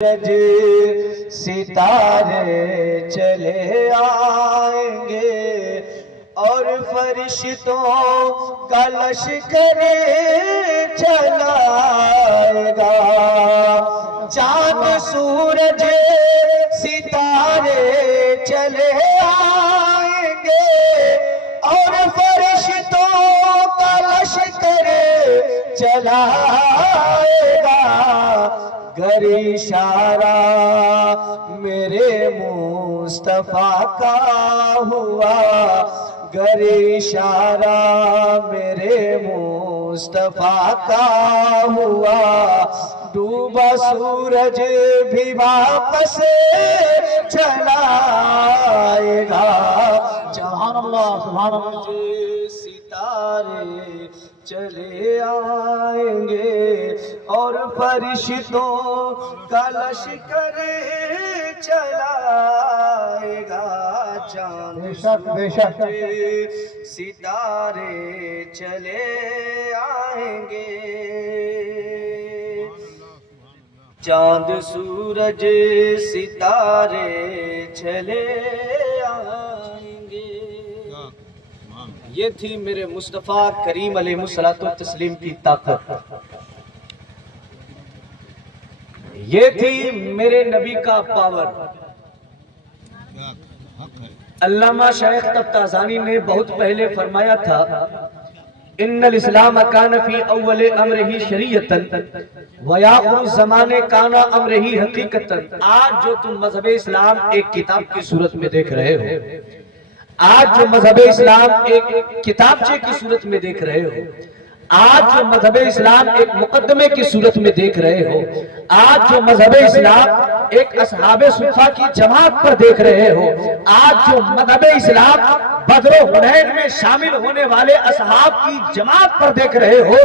سورج ستارے چلے آئیں گے اور فرشتوں کا لشکر چلا آئے گا. چاند سورج ستارے چلے آئیں گے اور فرشتوں کا لشکر چلا آئے گا. گر اشارہ میرے مصطفیٰ کا ہوا، گر اشارہ میرے مصطفیٰ کا ہوا، ڈوبا سورج بھی واپس چلا آئے گا. سبحان اللہ سبحان اللہ. ستارے چلے آئیں گے اور فرشتوں کا لشکر چلا آئے گا. چاند بے شک ستارے چلے آئیں گے، چاند سورج ستارے چلے آئیں گے. یہ تھی میرے مصطفیٰ کریم علیہ الصلوۃ والتسلیم کی طاقت، یہ تھی میرے نبی کا پاور. علامہ شیخ تفتازانی نے بہت پہلے فرمایا تھا، ان الاسلام کان فی اول امرہ شریعتا وآخر الزمان کان امرہ حقیقتا. آج جو تم مذہب اسلام ایک کتاب کی صورت میں دیکھ رہے ہو، آج جو مذہب اسلام ایک کتابچے کی صورت میں دیکھ رہے ہو، آج جو مذہب اسلام ایک مقدمے کی صورت میں دیکھ رہے ہو، آج جو مذہب اسلام ایک اصحاب صفہ کی جماعت پر دیکھ رہے ہو، آج جو مذہب اسلام بدر و حنین میں شامل ہونے والے اصحاب کی جماعت پر دیکھ رہے ہو،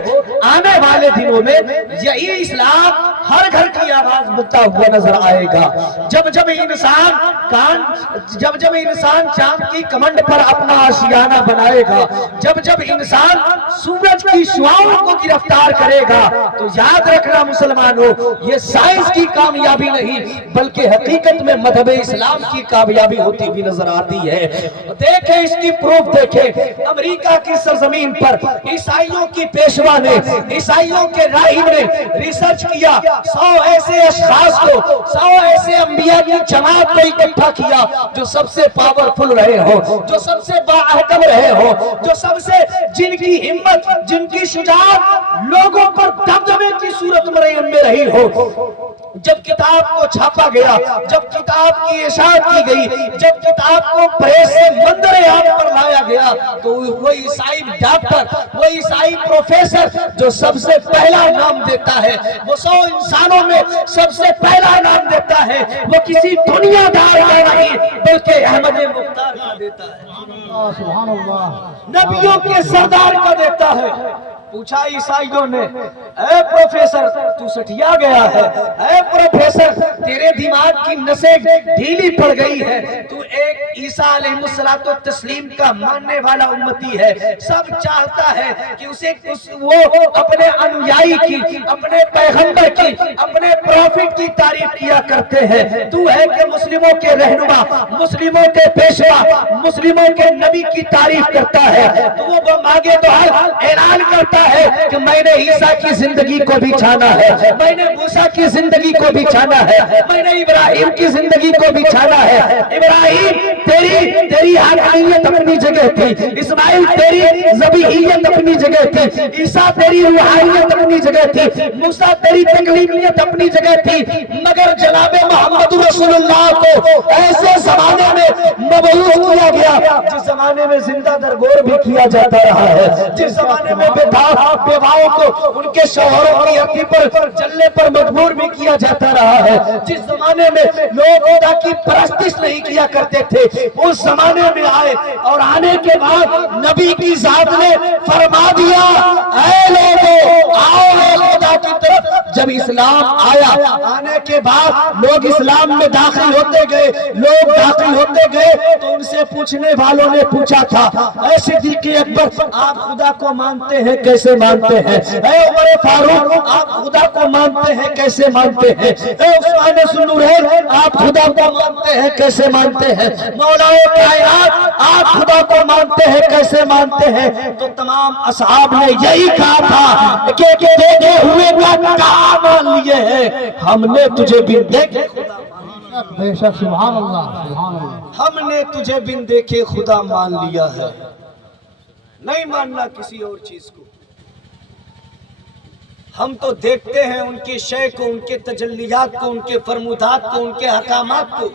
آنے والے دنوں میں یہی اسلام ہر گھر کی آواز بنتا ہوا نظر آئے گا. جب جب انسان چاند کی کمنڈ پر اپنا آشیانہ بنائے گا، جب جب انسان سورج کی شعاعوں کو گرفتار کرے گا، تو یاد رکھنا مسلمانوں، یہ سائنس کی کامیابی نہیں بلکہ حقیقت میں مذہب اسلام کی کامیابی ہوتی بھی نظر آتی ہے. دیکھیں اس کی پروف دیکھیں. امریکہ کی سرزمین پر عیسائیوں کی پیشوا نے، عیسائیوں کے راہب نے ریسرچ کیا، 100 ایسے اشخاص کو، 100 ایسے انبیاء کی جماعت کو اکٹھا کیا جو سب سے پاورفل رہے ہو، جو سب سے باحکم رہے ہو، جو سب سے جن کی ہمت، جن کی شجاعت لوگوں پر دبدبے کی صورت میں رہی ہو. جب کتاب کو چھاپا گیا، جب کتاب کی اشاعت کی گئی، جب کتاب کو پریس سے منظر عام پر لایا گیا، تو وہ عیسائی ڈاکٹر، وہ عیسائی پروفیسر جو سب سے پہلا نام دیتا ہے، وہ 100 انسانوں میں سب سے پہلا نام دیتا ہے، وہ کسی دنیا دار کا نہیں بلکہ احمد مختار کا دیتا ہے، سبحان اللہ، نبیوں کے سردار کا دیتا ہے. پوچھا عیسائیوں نے، اے پروفیسر تو سٹھیا گیا ہے، اے پروفیسر تیرے دماغ کی نسیں ڈھیلی پڑ گئی ہے، تو ایک عیسیٰ علیہ الصلوۃ والتسلیم کا ماننے والا امتی ہے، سب چاہتا ہے کہ وہ اپنے انویائی کی، اپنے پیغمبر کی، اپنے پروفٹ کی تعریف کیا کرتے ہیں. تو ہے کہ مسلموں کے رہنما، مسلموں کے پیشوا، مسلموں کے نبی کی تعریف کرتا ہے، تو وہ مانگے تو اعلان کرتا ہے کہ میں نے عیسیٰ کی زندگی کو بھی چھانا ہے، میں نے موسیٰ کی زندگی کو بھی چھانا ہے، میں نے ابراہیم کی زندگی کو بھی چھانا ہے. ابراہیم تیری حقانیت اپنی جگہ تھی، اسماعیل تیری ذبیحیت اپنی جگہ تھی، عیسیٰ تیری روحانیت اپنی جگہ تھی، موسیٰ تیری تکلیمیت اپنی جگہ تھی، مگر جناب محمد رسول اللہ کو ایسے زمانے میں مبعوث کیا گیا جس زمانے میں زندہ درگور بھی کیا جاتا رہا ہے، جس زمانے میں بیواؤں کو ان کے شوہروں کی عقی پر جلنے پر مجبور بھی کیا جاتا رہا ہے، جس زمانے میں لوگ خدا کی پرستش نہیں کیا کرتے تھے، उस जमाने में आए और आने के बाद नबी की जात ने फरमा दिया, ऐ लोगों आओ खुदा की तरफ। जब इस्लाम आया, आने के बाद लोग इस्लाम में दाखिल होते गए, लोग दाखिल होते गए तो उनसे पूछने वालों ने पूछा था, ऐ सिद्दीक़ अकबर आप खुदा को मानते हैं, कैसे मानते हैं? ऐ उमर फारूक आप खुदा को मानते हैं, कैसे मानते हैं? ऐ उस्मान ज़ुन्नुरैन आप खुदा को मानते हैं, कैसे मानते हैं? मौलाए कायनात आप खुदा को मानते हैं, कैसे मानते हैं? तो तमाम असहाब ने यही कहा था कि देखे हुए का कहा मान लिए हैं, हमने तुझे बिन देखे खुदा बेशक सुभान अल्लाह सुभान अल्लाह। हमने तुझे बिन देखे खुदा मान लिया है। नहीं मानना किसी और चीज को। हम तो देखते हैं उनके शय को, उनके तजल्लियात को, उनके फरमुदात को, उनके हकामात को।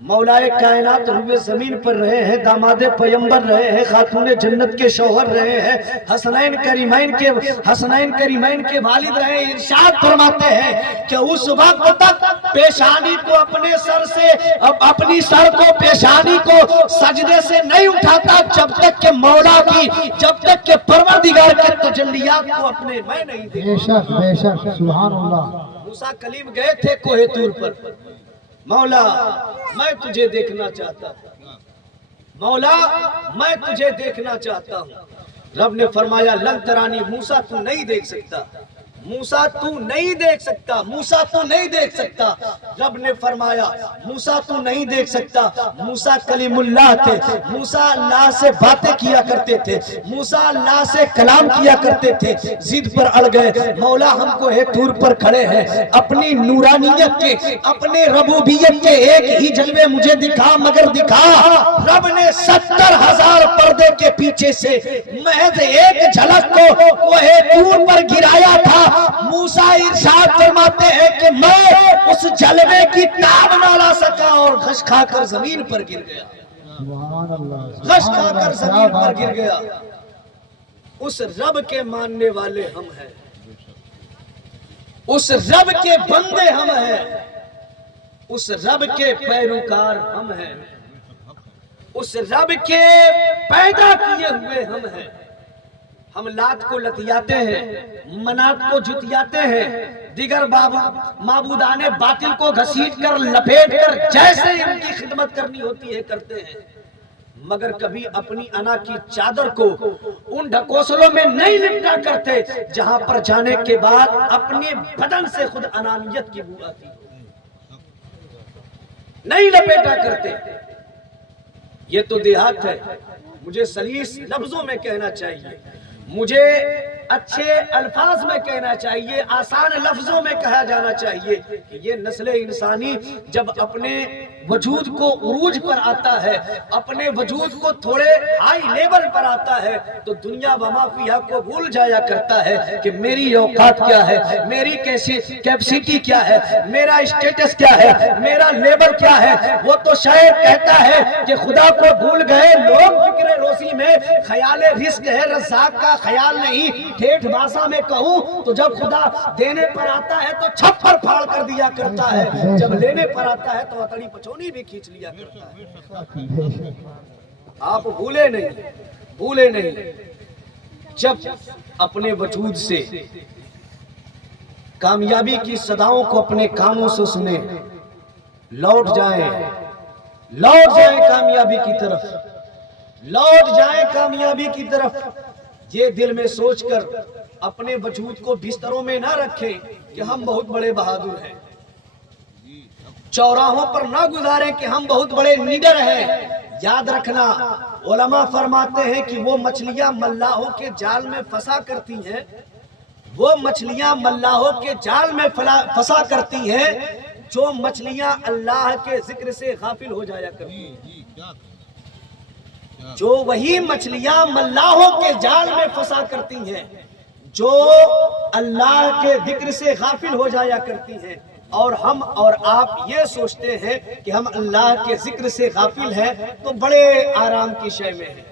मौलाए कायनात रुए जमीन पर रहे हैं, दामादे पैगंबर रहे हैं, खातूने जन्नत के शौहर रहे हैं, हसनैन करीमैन के वालिद रहे हैं। इरशाद फरमाते हैं कि उस वक्त तक पेशानी को अपने सर से, अपनी सर को, पेशानी को सजदे से नहीं उठाता जब तक के मौला की, जब तक के परवरदिगार के तजल्लियात को अपने मैं नहीं देखता। बेशक बेशक सुभान अल्लाह। मूसा कलीम गए थे कोहे तूर पर, मौला मैं तुझे देखना चाहता हूँ, मौला मैं तुझे देखना चाहता हूँ। रब ने फरमाया लन तरानी, मूसा तू नहीं देख सकता, मूसा तू नहीं देख सकता, मूसा तू नहीं देख सकता। रब ने फरमाया मूसा तू नहीं देख सकता। मूसा कलीमुल्लाह थे, मूसा अल्लाह से बातें किया करते थे, मूसा अल्लाह से कलाम किया करते थे। जिद पर अड़ गए, मौला हमको है तूर पर खड़े हैं, अपनी नूरानियत के, अपने रबूबियत के एक ही जलवे मुझे दिखा, मगर दिखा। रब ने 70,000 पर्दे के पीछे से महज एक झलक को कोहे तूर पर गिराया था। मूसा इरशाद फरमाते हैं कि मैं उस जलवे की ताब ना ला सका और घश खाकर जमीन पर गिर गया, सुभान अल्लाह। घश खाकर जमीन पर गिर गया। उस रब के मानने वाले हम हैं, उस रब के बंदे हम हैं, उस रब के पैरोकार हम हैं, उस रब के पैदा किए हुए हम हैं। हम लात को लतियाते हैं, मनात को जुतियाते हैं, दिगर माबूदाने बातिल को घसीट कर, लपेट कर जैसे इनकी खिदमत करनी होती है करते हैं, मगर कभी अपनी अना की चादर को उन ढकोसलों में नहीं लिपटा करते जहां पर जाने के बाद अपने बदन से खुद अनानियत की बू आती, नहीं लपेटा करते। ये तो देहात है। मुझे सलीस लफ्जों में कहना चाहिए, मुझे अच्छे अल्फाज में कहना चाहिए, आसान लफ्जों में कहा जाना चाहिए कि ये नस्ल इंसानी जब अपने वजूद को उरूज पर आता है, अपने वजूद को थोड़े हाई लेवल पर आता है, तो दुनिया व माफिया को भूल जाया करता है कि मेरी औकात क्या है, मेरी कैसी कैपेसिटी क्या है, मेरा स्टेटस क्या है, मेरा लेवल क्या है। वो तो शायद कहता है कि खुदा को भूल गए लोग फिक्र रोसी में, ख्याल रिस्क है रज़ाक का ख्याल नहीं। ठेठ भाषा में कहूं तो जब खुदा देने पर आता है तो छप्पर फाड़ कर दिया करता है, जब लेने पर आता है तो अतड़ी पचौनी भी खींच लिया करता है। आप भूले नहीं, भूले नहीं, जब अपने वजूद से कामयाबी की सदाओं को अपने कानों से सुने, लौट जाएं, लौट जाएं कामयाबी की तरफ, लौट जाएं कामयाबी की तरफ। ये दिल में सोचकर अपने वजूद को बिस्तरों में ना रखें कि हम बहुत बड़े बहादुर हैं, चौराहों पर ना गुजारें कि हम बहुत बड़े लीडर हैं। याद रखना, उलमा फरमाते हैं कि वो मछलियां मल्लाहों के जाल में फंसा करती हैं, वो मछलियां मल्लाहों के जाल में फंसा करती हैं जो मछलियां अल्लाह के जिक्र से गाफिल हो जाया करती हैं। जो वही मछलियां मल्लाहों के जाल में फंसा करती हैं जो अल्लाह के जिक्र से गाफिल हो जाया करती हैं। और हम और आप ये सोचते हैं कि हम अल्लाह के जिक्र से गाफिल हैं तो बड़े आराम की शय में हैं,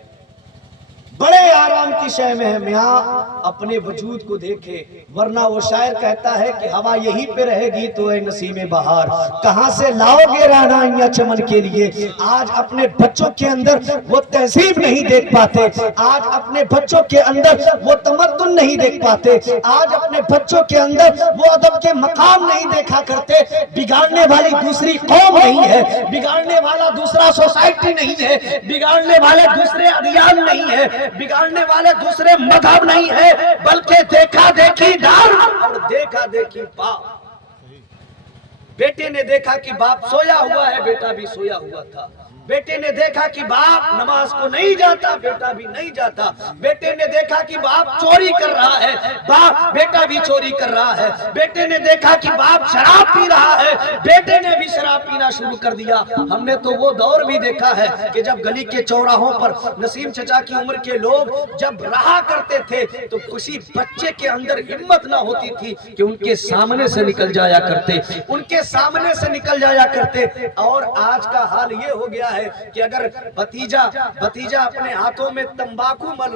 बड़े आराम की शय में है। मियाँ अपने वजूद को देखे, वरना वो शायर कहता है कि हवा यहीं पे रहेगी तो है नसीमे बहार, कहाँ से लाओगे रानाइयाँ चमन के लिए। आज अपने बच्चों के अंदर वो तहजीब नहीं देख पाते, आज अपने बच्चों के अंदर वो तमद्दुन नहीं देख पाते, आज अपने बच्चों के अंदर वो अदब के मकाम नहीं देखा करते। बिगाड़ने वाली दूसरी कौम नहीं है, बिगाड़ने वाला दूसरा सोसाइटी नहीं है, बिगाड़ने वाले दूसरे अदियान नहीं है, बिगाड़ने वाले दूसरे मजहब नहीं है, बल्कि देखा देखी डाल और देखा देखी बाप। बेटे ने देखा कि बाप सोया हुआ है, बेटा भी सोया हुआ था। बेटे ने देखा कि बाप नमाज को नहीं जाता, बेटा भी नहीं जाता। बेटे ने देखा कि बाप चोरी कर रहा है, बेटा भी चोरी कर रहा है। बेटे ने देखा कि बाप शराब पी रहा है, बेटे ने भी शराब पीना शुरू कर दिया। हमने तो वो दौर भी देखा है कि जब गली के चौराहों पर नसीम चचा की उम्र के लोग जब रहा करते थे तो किसी बच्चे के अंदर हिम्मत ना होती थी कि उनके सामने से निकल जाया करते, उनके सामने से निकल जाया करते। और आज का हाल ये हो गया कि अगर भतीजा अपने हाथों में तंबाकू मल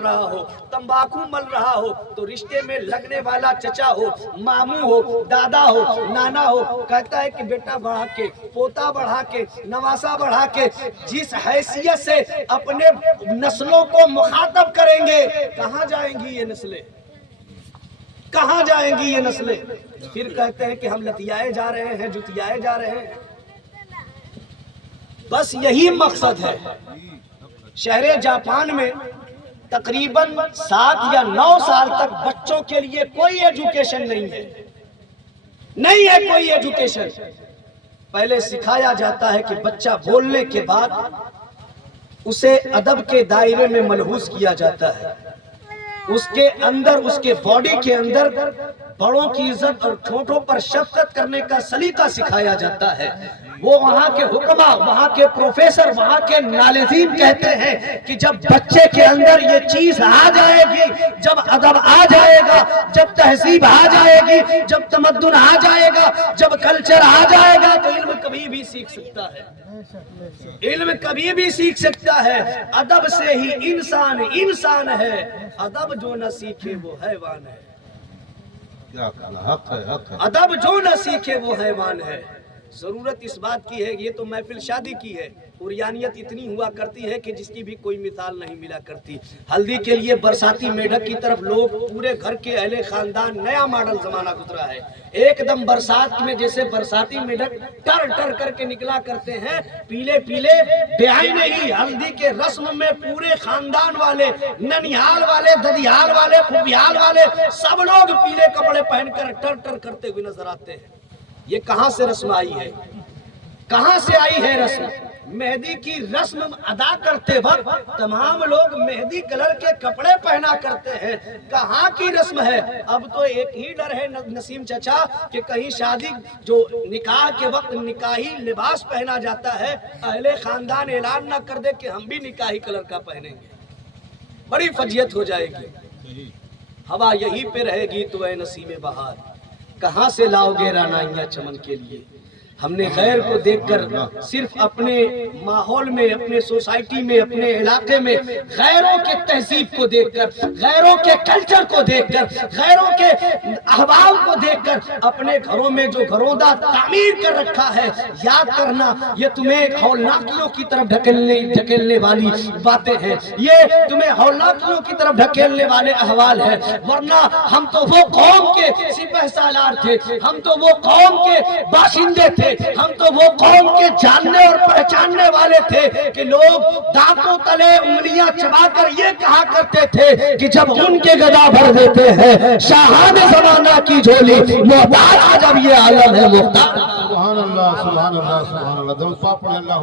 रहा हो तो रिश्ते में लगने वाला चचा हो, मामू हो, दादा हो, नाना हो, कहता है कि बेटा बढ़ा के, पोता बढ़ा के, नवासा बढ़ा के, जिस हैसियत से अपने नस्लों को मुखातब करेंगे, कहां जाएंगी ये नस्लें, कहां जाएंगी ये नस्लें। फिर कहते हैं कि हम लतियाए जा रहे हैं, जुतियाए जा रहे हैं। बस यही मकसद है। शहरे जापान में तकरीबन 7 या 9 साल तक बच्चों के लिए कोई एजुकेशन नहीं है कोई एजुकेशन। पहले सिखाया जाता है कि बच्चा बोलने के बाद उसे अदब के दायरे में मलहूस किया जाता है, उसके अंदर, उसके बॉडी के अंदर बड़ों की इज्जत और छोटों पर शफकत करने का सलीका सिखाया जाता है। वो वहाँ के हुक्मा, वहाँ के प्रोफेसर, वहाँ के नालिजीन कहते हैं कि जब बच्चे के अंदर ये चीज आ जाएगी, जब अदब आ जाएगा, जब तहजीब आ जाएगी, जब तमद्दुन आ जाएगा, जब कल्चर आ जाएगा, तो इल्म कभी भी सीख सकता है, इल्म कभी भी सीख सकता है। अदब से ही इंसान इंसान है, अदब जो न सीखे वो हैवान है, अदब जो न सीखे वो हैवान है। जरूरत इस बात की है, ये तो महफिल शादी की है, उरियानियत इतनी हुआ करती है कि जिसकी भी कोई मिसाल नहीं मिला करती। हल्दी के लिए बरसाती मेढक की तरफ लोग, पूरे घर के अहले खानदान, नया मॉडल जमाना गुजरा है। एकदम बरसात में जैसे बरसाती मेढक टर टर करके निकला करते हैं, पीले पीले ब्याही नहीं, हल्दी के रस्म में पूरे खानदान वाले, ननिहाल वाले, ददियाल वाले, खुबियाल वाले, सब लोग पीले कपड़े पहनकर टर टर करते हुए नजर आते हैं। ये कहां से रस्म आई है, कहां से आई है रस्म? मेहंदी की रस्म अदा करते वक्त तमाम लोग मेहंदी कलर के कपड़े पहना करते हैं, कहां की रस्म है? अब तो एक ही डर है नसीम चचा कि कहीं शादी जो निकाह के वक्त निकाही लिबास पहना जाता है, अहले खानदान ऐलान ना कर दे कि हम भी निकाही कलर का पहनेंगे, बड़ी फजियत हो जाएगी। हवा यहीं पे रहेगी तो ऐ नसीमे बहार, कहां से लाओगे रानाइयां चमन के लिए। हमने गैर को देखकर, सिर्फ अपने माहौल में, अपने सोसाइटी में, अपने इलाके में गैरों के तहजीब को देखकर, गैरों के कल्चर को देखकर, गैरों के अहवाल को देखकर अपने घरों में जो घरोंदा तामीर कर रखा है, याद करना ये तुम्हें हौलनाकियों की तरफ ढकेलने वाली बातें हैं, ये तुम्हें हौलनाकियों की तरफ ढकेलने वाले अहवाल है। वरना हम तो वो कौम के सिपह सालार थे, हम तो वो कौम के बाशिंदे थे, हम तो वो कौम के जानने और पहचानने वाले थे कि लोग दांतों तले उंगलियां चबाकर ये कहा करते थे कि जब उनके गदा भर देते हैं शाहान ज़माना की झोली, मोहताज जब ये आलम है मुख्तार। सुभान अल्लाह, सुभान अल्लाह, सुभान अल्लाह।